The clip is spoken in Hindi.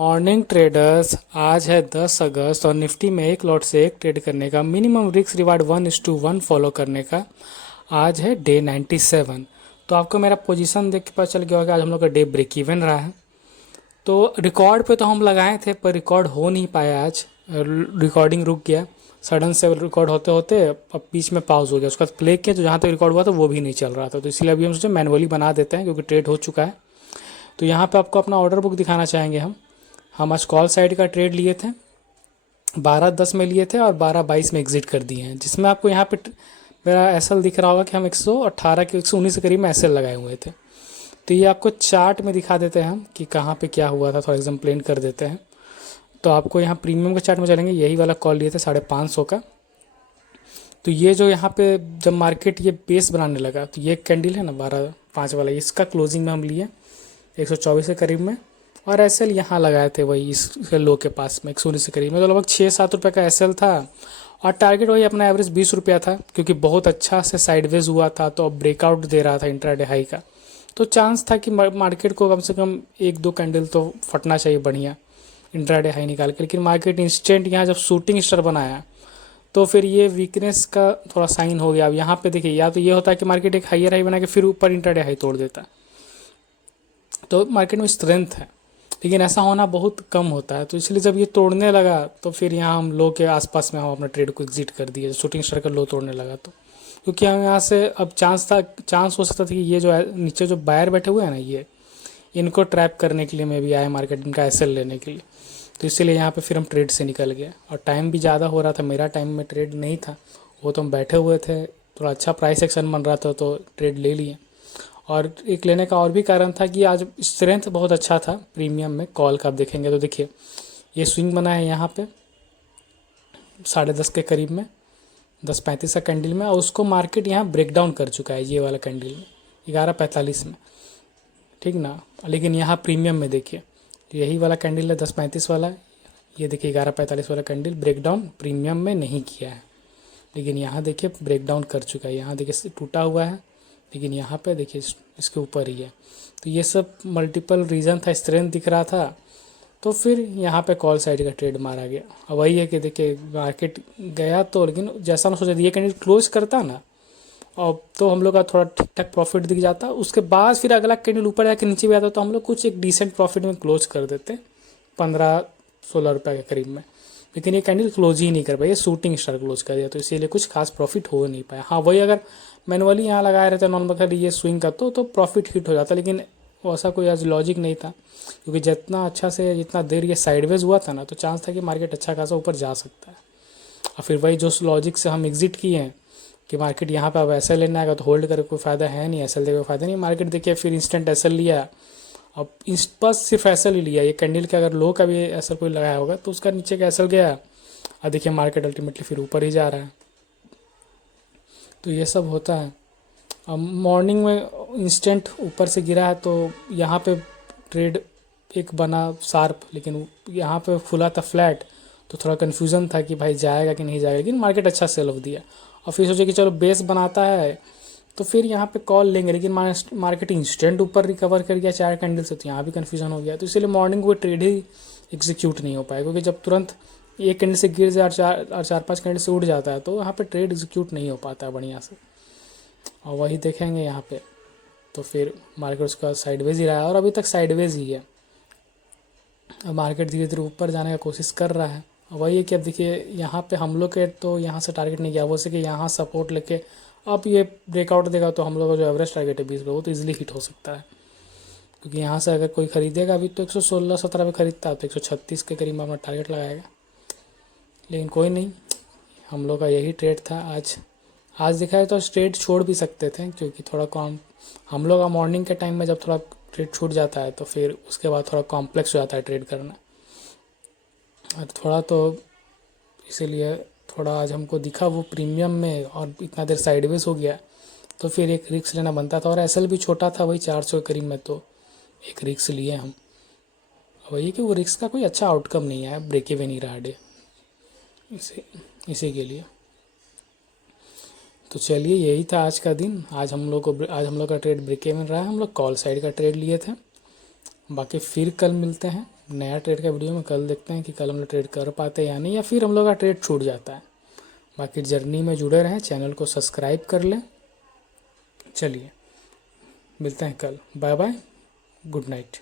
मॉर्निंग ट्रेडर्स, आज है 10 अगस्त और निफ्टी में एक लॉट से एक ट्रेड करने का मिनिमम रिस्क रिवार्ड 1:1 फॉलो करने का आज है डे 97। तो आपको मेरा पोजीशन देख के पता चल गया होगा आज हम लोग का डे ब्रेक इवन रहा है। तो रिकॉर्ड पे तो हम लगाए थे पर रिकॉर्ड हो नहीं पाया आज। रिकॉर्डिंग रुक गया सडन से। रिकॉर्ड होते होते अब बीच में पाउज हो गया, उसका प्ले किया तो जहाँ तक रिकॉर्ड हुआ था वो भी नहीं चल रहा था। तो इसलिए अभी हम सोचे मैनुअली बना देते हैं क्योंकि ट्रेड हो चुका है। तो यहाँ पे आपको अपना ऑर्डर बुक दिखाना चाहेंगे हम आज कॉल साइड का ट्रेड लिए थे, 12:10 में लिए थे और 12:22 में एग्जिट कर दिए हैं, जिसमें आपको यहाँ पे मेरा एसएल दिख रहा होगा कि हम 118 के 119 के करीब में एसएल लगाए हुए थे। तो ये आपको चार्ट में दिखा देते हैं हम कि कहाँ पे क्या हुआ था, थोड़ा एग्जाम्प्लेन कर देते हैं। तो आपको यहाँ प्रीमियम के चार्ट में चलेंगे, यही वाला कॉल लिए थे 550 का। तो ये जो यहाँ पे जब मार्केट ये बेस बनाने लगा तो ये कैंडल है ना 12:05 वाला, इसका क्लोजिंग में हम लिए 124 के करीब में और एसएल यहाँ लगाए थे वही इस लो के पास में 119 के करीब में। तो लगभग 6-7 रुपये का एसएल था और टारगेट वही अपना एवरेज 20 रुपया था क्योंकि बहुत अच्छा से साइडवेज हुआ था। तो अब ब्रेकआउट दे रहा था इंट्राडे हाई का, तो चांस था कि मार्केट को कम से कम 1-2 कैंडल तो फटना चाहिए बढ़िया इंट्राडे हाई निकाल के। लेकिन मार्केट इंस्टेंट यहाँ जब शूटिंग स्टार बनाया तो फिर ये वीकनेस का थोड़ा साइन हो गया। अब यहाँ पे देखिए, या तो ये होता है कि मार्केट एक हाइयर हाई बना के फिर ऊपर इंट्राडे हाई तोड़ देता, तो मार्केट में स्ट्रेंथ है, लेकिन ऐसा होना बहुत कम होता है। तो इसलिए जब ये तोड़ने लगा तो फिर यहाँ हम लो के आसपास में हम अपना ट्रेड को एग्जिट कर दिए शूटिंग स्टार का लो तोड़ने लगा। तो क्योंकि हम यहाँ से अब चांस हो सकता था कि ये जो नीचे जो बायर बैठे हुए हैं ना, ये इनको ट्रैप करने के लिए मैं भी आया मार्केट, इनका एसएल लेने के लिए। तो इसीलिए यहाँ पे फिर हम ट्रेड से निकल गए और टाइम भी ज़्यादा हो रहा था, मेरा टाइम में ट्रेड नहीं था, वो तो हम बैठे हुए थे, थोड़ा अच्छा प्राइस एक्शन बन रहा था तो ट्रेड ले लिए। और एक लेने का और भी कारण था कि आज स्ट्रेंथ बहुत अच्छा था प्रीमियम में कॉल का। आप देखेंगे तो देखिए ये स्विंग बना है यहाँ पे 10:30 के करीब में 10:35 का कैंडल में, और उसको मार्केट यहाँ ब्रेक डाउन कर चुका है ये वाला कैंडल में 11:45 में, ठीक ना। लेकिन यहाँ प्रीमियम में देखिए यही वाला कैंडल है 10:35 वाला, ये देखिए 11:45 वाला कैंडल ब्रेक डाउन प्रीमियम में नहीं किया है, लेकिन यहाँ देखिए ब्रेक डाउन कर चुका है। यहाँ देखिए टूटा हुआ है लेकिन यहाँ पे देखिए इसके ऊपर ही है। तो ये सब मल्टीपल रीज़न था, स्ट्रेंथ दिख रहा था, तो फिर यहाँ पे कॉल साइड का ट्रेड मारा गया। अब वही है कि देखिए मार्केट गया तो, लेकिन जैसा मैं सोचा ये कैंडल क्लोज करता ना और तो हम लोग का थोड़ा ठीक ठाक प्रॉफिट दिख जाता, उसके बाद फिर अगला कैंडल ऊपर जाके नीचे भी आता तो हम लोग कुछ एक डिसेंट प्रॉफिट में क्लोज कर देते 15-16 रुपये के करीब में। लेकिन ये कैंडल क्लोज ही नहीं कर पाई, ये शूटिंग स्टार क्लोज कर दिया, तो इसीलिए कुछ खास प्रॉफिट हो नहीं पाया। हाँ वही अगर मैनुअली यहाँ लगाए रहते नॉर्मल ये स्विंग का तो प्रॉफिट हिट हो जाता, लेकिन वैसा कोई आज लॉजिक नहीं था क्योंकि जितना अच्छा से जितना देर ये साइडवेज हुआ था ना तो चांस था कि मार्केट अच्छा खासा ऊपर जा सकता है। और फिर वही जो लॉजिक से हम एग्जिट किए हैं कि मार्केट यहाँ पे अब एसएल लेना आएगा तो होल्ड करके कोई फ़ायदा है नहीं, एसएल देने का फ़ायदा नहीं। मार्केट देखिए फिर इंस्टेंट एसएल लिया, अब इस बस सिर्फ एसएल ही लिया। ये कैंडल के अगर लो का भी एसएल कोई लगाया होगा तो उसका नीचे का एसएल गया और देखिए मार्केट अल्टीमेटली फिर ऊपर ही जा रहा है। तो ये सब होता है। अब मॉर्निंग में इंस्टेंट ऊपर से गिरा है तो यहाँ पे ट्रेड एक बना शार्प, लेकिन यहाँ पे खुला था फ्लैट तो थोड़ा कन्फ्यूज़न था कि भाई जाएगा कि नहीं जाएगा, लेकिन मार्केट अच्छा सेल ऑफ दिया। और फिर सोचे कि चलो बेस बनाता है तो फिर यहाँ पे कॉल लेंगे, लेकिन मार्केट इंस्टेंट ऊपर रिकवर कर गया 4 कैंडल से, तो यहाँ भी कन्फ्यूज़न हो गया। तो इसलिए मॉर्निंग को ट्रेड ही एग्जीक्यूट नहीं हो पाया क्योंकि जब तुरंत एक कैंडल से गिर जाए और 4-5 कैंडल से उठ जाता है तो यहाँ पे ट्रेड एग्जीक्यूट नहीं हो पाता है बढ़िया से। और वही देखेंगे यहाँ पे तो फिर मार्केट उसका साइडवेज ही रहा है और अभी तक साइडवेज ही है। अब मार्केट धीरे धीरे ऊपर जाने का कोशिश कर रहा है। वही है कि अब देखिए यहाँ पे हम लोग के तो यहाँ से टारगेट नहीं किया, वो से कि यहाँ सपोर्ट लेके अब ये ब्रेकआउट देगा तो हम लोग का जो एवरेज टारगेट है 20 का वो तो इजीली हिट हो सकता है, क्योंकि यहाँ से अगर कोई खरीदेगा अभी तो 116-17 पे खरीदता है तो 136 के करीब अपना टारगेट लगाएगा। लेकिन कोई नहीं, हम लोग का यही ट्रेड था आज दिखा है तो ट्रेड छोड़ भी सकते थे क्योंकि थोड़ा कम हम लोग का मॉर्निंग के टाइम में जब थोड़ा ट्रेड छूट जाता है तो फिर उसके बाद थोड़ा कॉम्प्लेक्स हो जाता है ट्रेड करना और थोड़ा, तो इसीलिए थोड़ा आज हमको दिखा वो प्रीमियम में और इतना देर साइडवेज हो गया तो फिर एक रिस्क लेना बनता था और एसएल भी छोटा था वही 400 के करीब में, तो एक रिस्क लिए हम। वही कि वो रिस्क का कोई अच्छा आउटकम नहीं आया, ब्रेक इवन ही रहा डे इसी के लिए। तो चलिए यही था आज का दिन। आज हम लोग का ट्रेड ब्रेक इवन रहा है, हम लोग कॉल साइड का ट्रेड लिए थे। बाकी फिर कल मिलते हैं नया ट्रेड का वीडियो में कल देखते हैं कि कल हम लोग ट्रेड कर पाते हैं या नहीं, या फिर हम लोग का ट्रेड छूट जाता है। बाकी जर्नी में जुड़े रहें, चैनल को सब्सक्राइब कर लें। चलिए मिलते हैं कल, बाय बाय, गुड नाइट।